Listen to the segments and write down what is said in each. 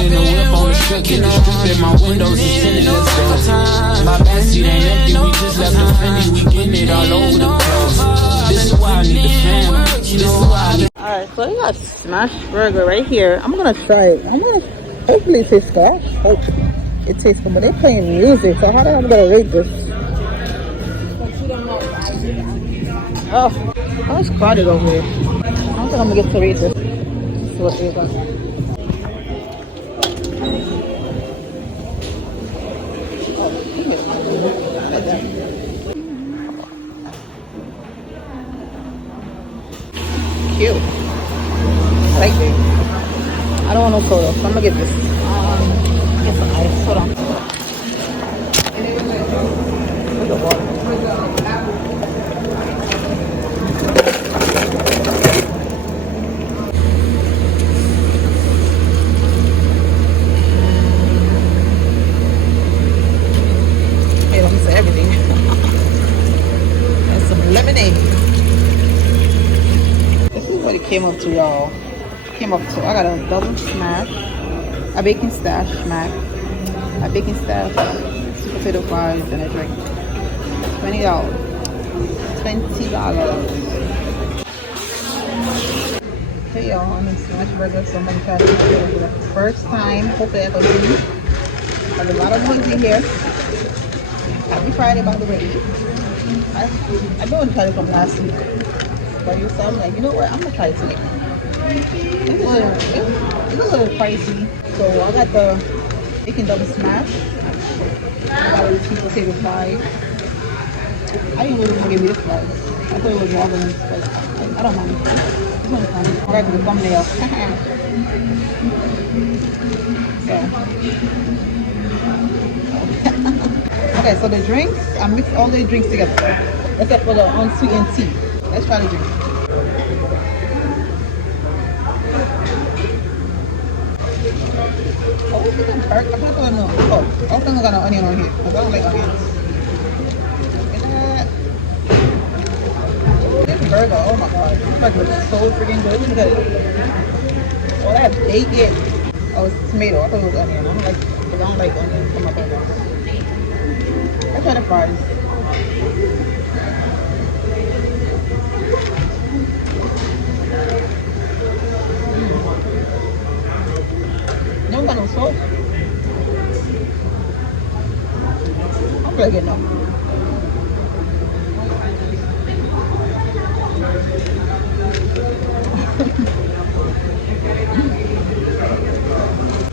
in the whip on the strip, get the strip in my windows is tinted, let's go. My backseat ain't empty, we just left the Fendi, we getting it all over the place. This is why I need the fam, this is why I need. Alright, so they got smash burger right here. I'm gonna try it. Hopefully it tastes good. Hope it tastes good, but they're playing music, so how the hell am I gonna rate this? Oh, it's crowded over here. I don't think I'm gonna get to rate this. Let's see what they got. Cute. I like it. I don't want no soda, so I'm gonna get this. Get some ice. Hold on. Where's the water? Hey, let me say everything. And some lemonade. This is what it came up to, y'all. I got a double smash, a bacon stash smack, a bacon stash, sweet potato fries, and a drink. $20. Hey y'all, I'm in Smash Burger. Somebody tried to make it for the first time. Hopefully I can do. There's a lot of noise in here. Happy Friday, by the way. I don't try to come last week, but you saw me like, you know what? I'm gonna try it today. It's a little pricey. So I got the bacon double smash. I got the sweet potato fries. I didn't really want to give me this fries. I thought it was more than this, but I don't mind. This one's fine. I got the thumbnail. Okay, so the drinks, I mixed all the drinks together, except for the unsweetened tea. Let's try the drink. Oh, what's it perk? I thought I know. Oh, I also got an onion on here, because I don't like onions. Look at that. This burger, oh my god. This burger looks so freaking good. Look at it. Oh, that bacon. Oh, it's tomato. I thought it was onion. I don't like onions on my burger. Let's try the fries. No got no salt. I'm really getting up.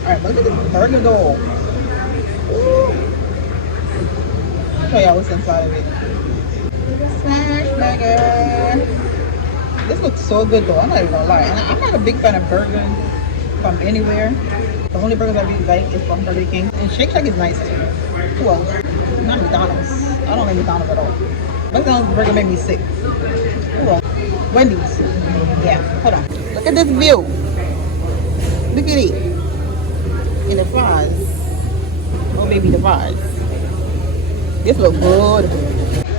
Alright, look at this burger though. I'll show y'all what's inside of it. Smash burger. This looks so good though, I'm not even gonna lie. And I'm not a big fan of burgers from anywhere. The only burgers I really like is from Burger King. And Shake Shack is nice too. Well, not McDonald's. I don't like McDonald's at all. McDonald's burger made me sick. Well, Wendy's. Yeah, hold on. Look at this view. Look at it. And the fries. Oh baby, the fries. This look good.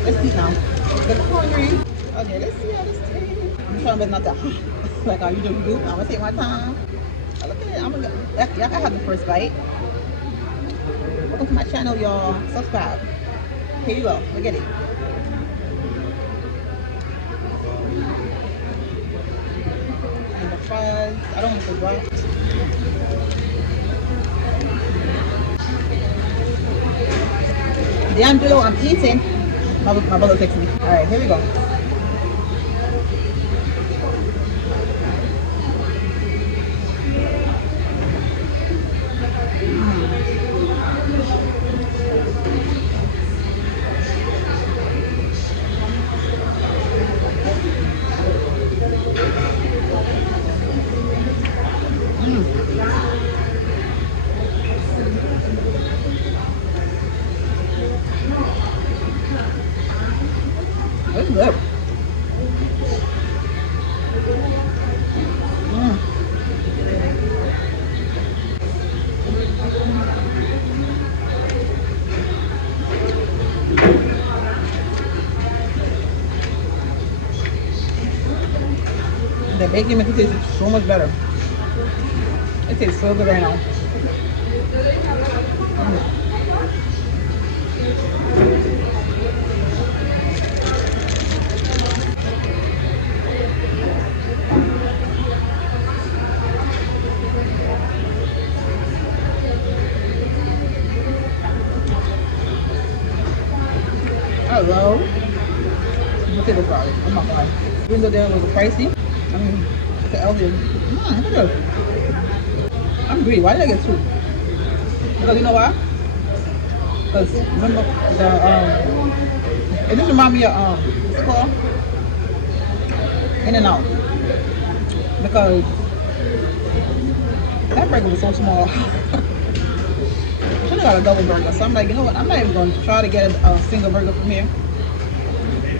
Let's eat now. Get hungry. Okay, let's see how this tastes. I'm trying to not to like I usually do. I'm gonna take my time. Look at it. Y'all can have the first bite. Welcome to my channel, y'all. Subscribe. Here you go. Look at it. And the fries. I don't want to dry. D'Angelo, I'm eating. My brother texted me. Alright, here we go. It's good. The bacon makes it taste so much better. It's It tastes so good right now. I love potato fries. I'm not lying. Even though they're a little pricey, I mean, the Elvin. Look at this. I'm greedy. Why did I get two? Because you know why? Because remember it just remind me of what's it called? In-N-Out. Because that burger was so small. I should have got a double burger. So I'm like, you know what? I'm not even going to try to get a single burger from here.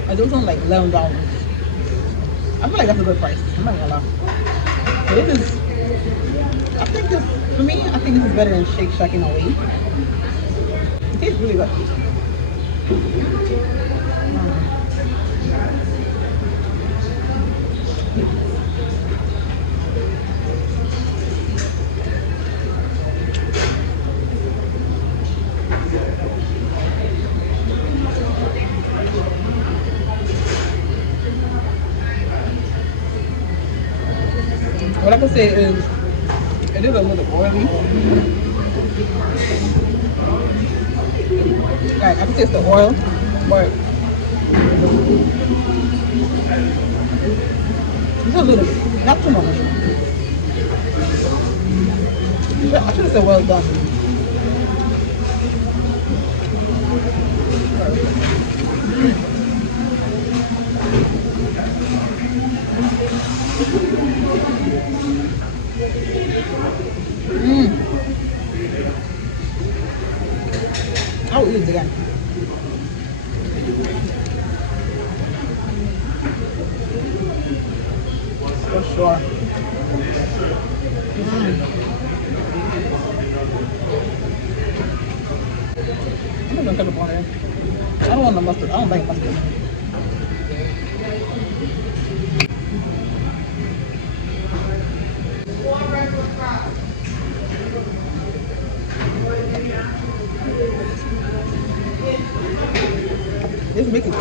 It was only like $11. I feel like that's a good price. I'm not gonna lie. But this is, I think this, for me, I think this is better than Shake Shack in a way. It tastes really good. What I can say is, it is a little oily. Like, I can taste the oil, but it's a little bit, not too much. I should have said well done. I will eat it again. For sure. I'm not gonna cut up on it. I don't want no mustard. I don't like mustard. This mix is,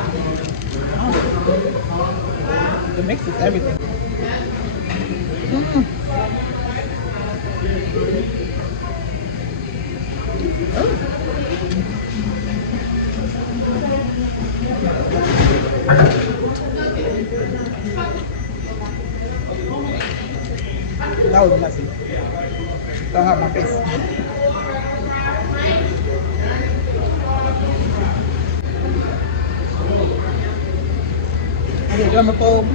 the mix is everything. That was messy. Don't have my face. I get germaphobe.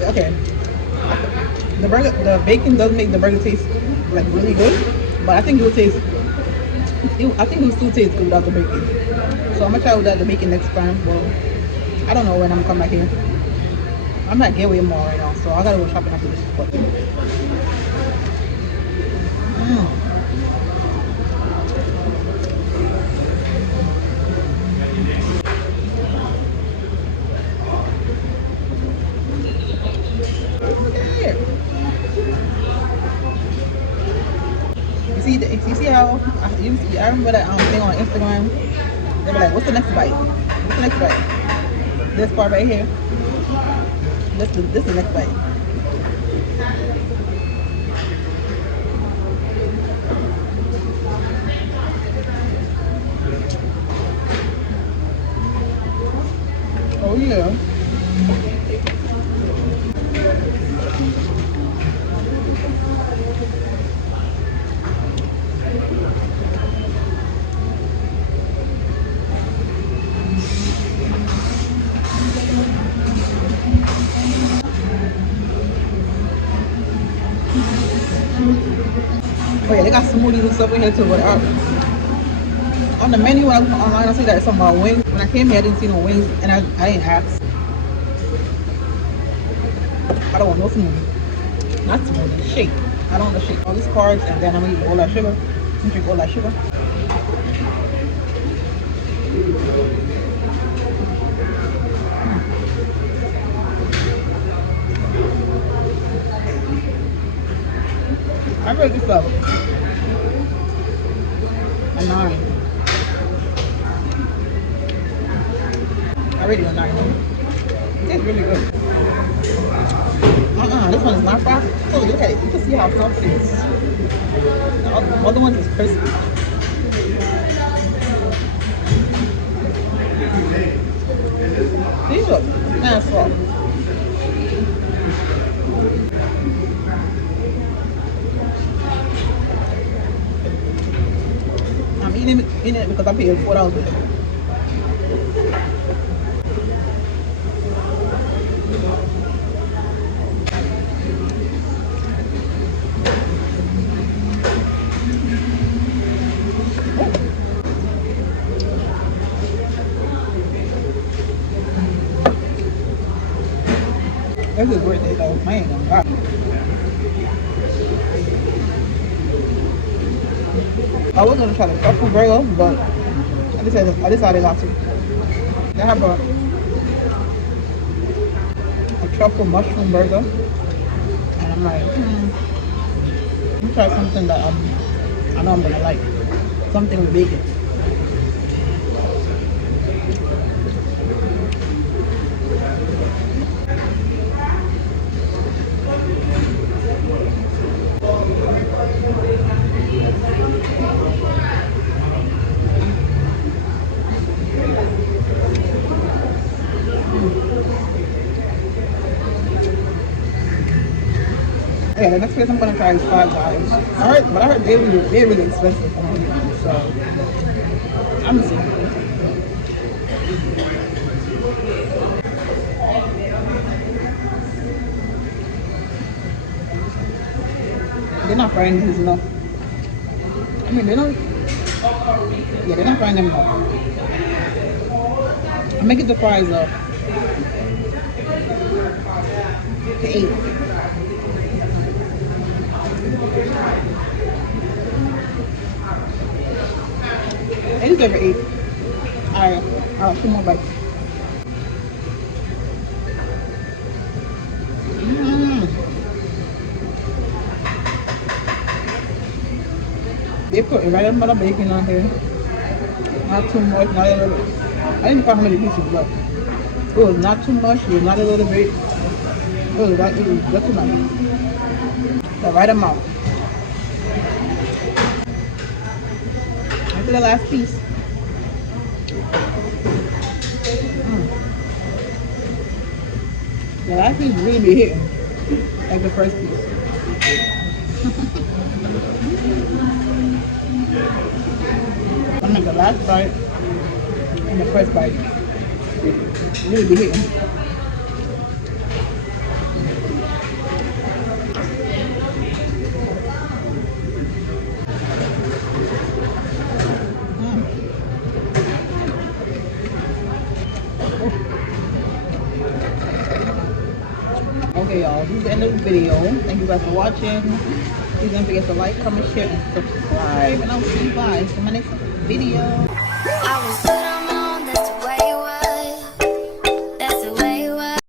Okay. The burger, the bacon does make the burger taste like really good, but I think it will taste. I think it will still taste good without the bacon. So I'm gonna try without the bacon next time. But I don't know when I'm gonna come back here. I'm at Gateway Mall right now, so I gotta go shopping after this. But, you see how I remember that thing on Instagram. They were like, "What's the next bite? What's the next bite?" This part right here. This is the next bite. Oh yeah. Oh yeah, they got smoothies and stuff in here too, but on the menu when I looked online, I see that it's something about wings. When I came here, I didn't see no wings, and I didn't ask. I don't want no smoothie. Not smoothie, shake. I don't want to shake all these carbs, and then I'm gonna eat all that sugar. I'm drink all that sugar. rate this up a 9. I rate it a 9. It's really good. This one is not frosted. Oh, look at it. You can see how soft it is. The other one is crispy. These look kind of soft. I'm eating it because I paid $4 for it. This is worth it though. Man, God. I was gonna try the truffle burger, but I decided not to. They have a truffle mushroom burger, and I'm like, let me try something that I know I'm gonna like. Something with bacon. Yeah, the next place I'm gonna try is Five Guys. I heard they're really expensive for Hong Kong, so I'm gonna see. They're not frying these enough. I mean, they're not frying them enough. I make it the fries up to 8. It is over 8. Alright, 2 more bites. They put a right amount of bacon on here. Not too much, not a little. I didn't count how many pieces, but it was not too much, it was not a little bit. It was just enough. The right amount. After the last piece. The last piece really be hitting like the first piece. I'm like the last bite and the first bite really be hitting. Okay, y'all, this is the end of the video. Thank you guys for watching. Please don't forget to like, comment, share, and subscribe. And I'll see you guys in my next video.